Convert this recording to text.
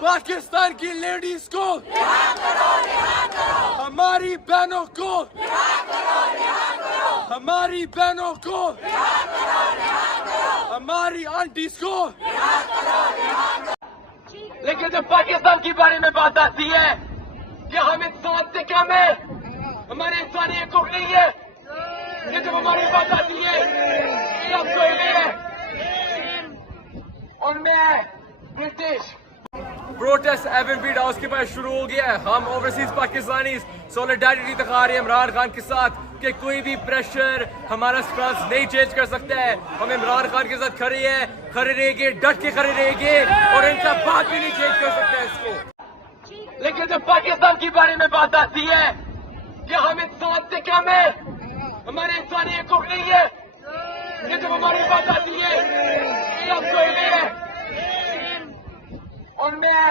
پاکستان کی لیڈیز کو ہماری بہنوں کو ہماری بہنوں کو ہماری آنٹیز کو. لیکن جب پاکستان کے بارے میں بات آتی ہے کہ ہم انسان سے کم ہیں, ہمارے انسانی حقوق نہیں ہے, کہ جب ہماری بات آتی ہے سب کوئی نہیں ہے اور میں برٹش. پروٹیسٹ ایونپیڈ ہاؤس کے پاس شروع ہو گیا ہے. ہم اوورسیز پاکستانی سولیڈیرٹی دکھا رہے ہیں عمران خان کے ساتھ کہ کوئی بھی پریشر ہمارا سٹانس نہیں چینج کر سکتا ہے. ہم عمران خان کے ساتھ کھڑے ہیں, کھڑے رہیں گے, ڈٹ کے کھڑے رہیں گے اور ان کا بات بھی نہیں چینج کر سکتا ہے اس کو. لیکن جب پاکستان کے بارے میں بات آتی ہے کہ ہم انسان سے کم ہیں, ہمارے انسانی حقوق نہیں ہے, کہ جب ہماری بات آتی ہے سب کوئی نہیں ہے اور میں